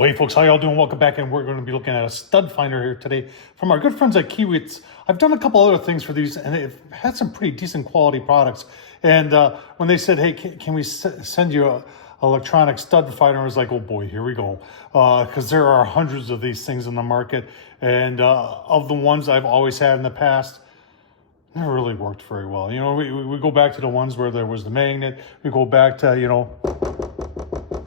Well, hey folks, how y'all doing? Welcome back, and we're going to be looking at a stud finder here today from our good friends at Kaiweets. I've done a couple other things for these, and they've had some pretty decent quality products. And when they said, hey, can we send you a electronic stud finder, I was like, oh boy, here we go. Because there are hundreds of these things in the market, and of the ones I've always had in the past, never really worked very well. You know, we go back to the ones where there was the magnet. We go back to, you know,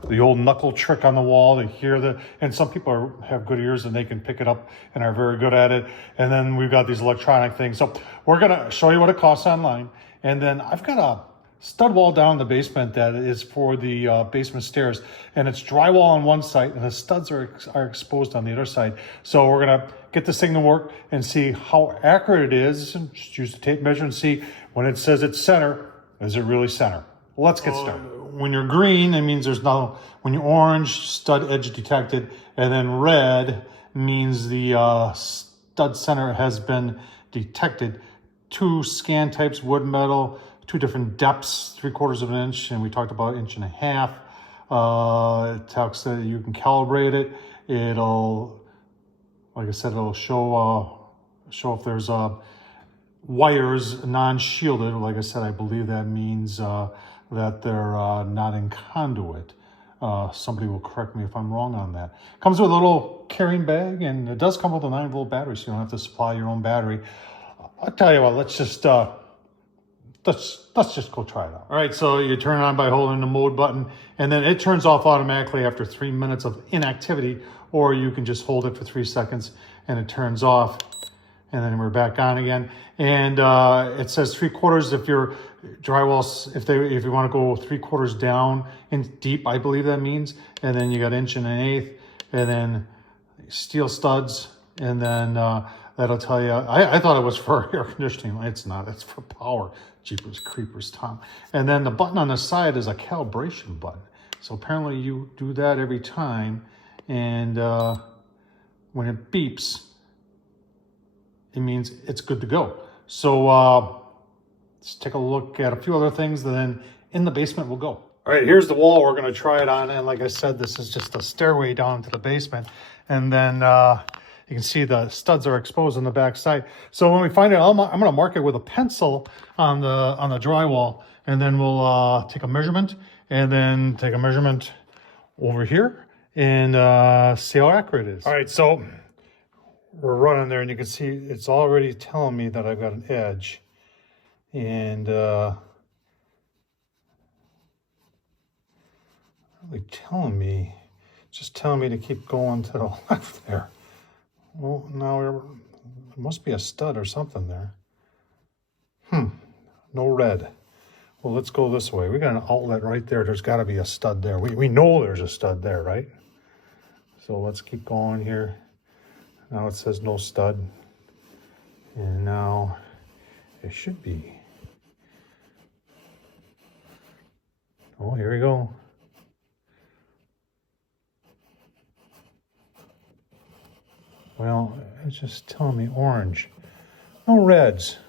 the old knuckle trick on the wall to hear and some people have good ears and they can pick it up and are very good at it. And then we've got these electronic things. So we're gonna show you what it costs online. And then I've got a stud wall down in the basement that is for the basement stairs, and it's drywall on one side and the studs are exposed on the other side. So we're gonna get this thing to work and see how accurate it is, and just use the tape measure and see when it says it's center, is it really center? Let's get started. When you're green, it means there's no, when you're orange, stud edge detected, and then red means the stud center has been detected. 2 scan types, wood, metal, 2 different depths, 3/4 of an inch, and we talked about 1.5 inches. It talks that you can calibrate it. It'll, like I said, it'll show if there's wires non-shielded. Like I said, I believe that means that they're not in conduit. Somebody will correct me if I'm wrong on that. Comes with a little carrying bag, and it does come with a 9-volt battery, so you don't have to supply your own battery. I'll tell you what, let's just go try it out. All right, so you turn it on by holding the mode button, and then it turns off automatically after 3 minutes of inactivity, or you can just hold it for 3 seconds and it turns off, and then we're back on again. And it says 3/4 if your drywall, if you want to go 3/4 down in deep, I believe that means. And then you got 1.1 inches, and then steel studs, and then that'll tell you. I thought it was for air conditioning. It's not. It's for power. Jeepers creepers, Tom. And then the button on the side is a calibration button. So apparently you do that every time, and when it beeps, it means it's good to go. So let's take a look at a few other things, and then in the basement we'll go. All right, here's the wall we're gonna try it on. And like I said, this is just a stairway down to the basement. And then you can see the studs are exposed on the back side. So when we find it, I'm gonna mark it with a pencil on the drywall, and then we'll take a measurement, and then take a measurement over here, and see how accurate it is. All right, so we're running there, and you can see it's already telling me that I've got an edge, and really just telling me to keep going to the left there. Well, now there must be a stud or something there. No red. Well, let's go this way. We got an outlet right there. There's got to be a stud there. We know there's a stud there, right? So let's keep going here. Now it says no stud, and now it should be. Oh, here we go. Well, it's just telling me orange. No reds.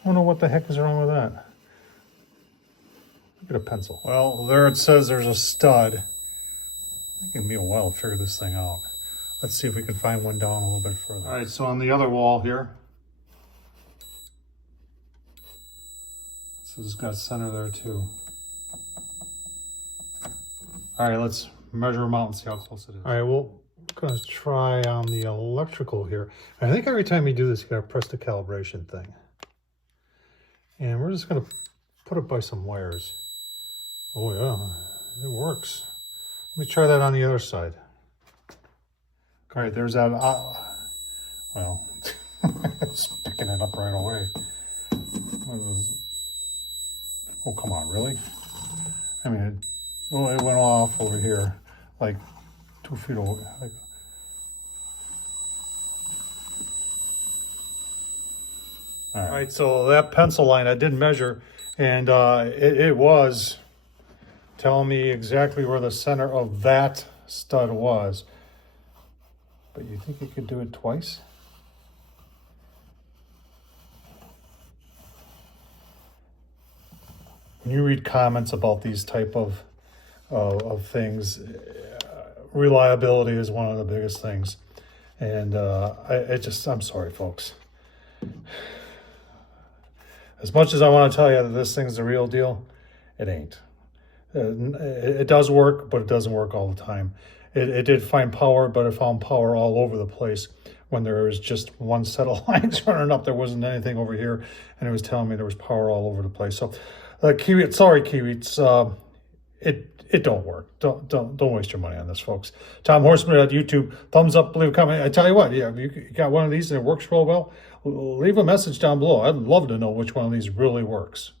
I don't know what the heck is wrong with that. Look at a pencil. Well, there it says there's a stud. It can be a while to figure this thing out. Let's see if we can find one down a little bit further. All right, so on the other wall here, so it's got center there too. All right, let's measure them out and see how close it is. All right, well, I'm gonna try on the electrical here. I think every time you do this, you gotta press the calibration thing. And we're just gonna put it by some wires. Oh yeah, it works. Let me try that on the other side. All right, there's that, well, it's picking it up right away. Oh, come on, really? I mean, it went off over here, like 2 feet away. All right, so that pencil line I did measure, and it was telling me exactly where the center of that stud was. But you think you could do it twice? When you read comments about these type of things, reliability is one of the biggest things. And I'm sorry, folks. As much as I want to tell you that this thing's the real deal, it ain't. It does work, but it doesn't work all the time. It did find power, but it found power all over the place. When there was just one set of lines running up, there wasn't anything over here, and it was telling me there was power all over the place. So, Kaiweets, it don't work. Don't waste your money on this, folks. Tom Horseman at YouTube, thumbs up, leave a comment. I tell you what, yeah, if you got one of these and it works real well, leave a message down below. I'd love to know which one of these really works.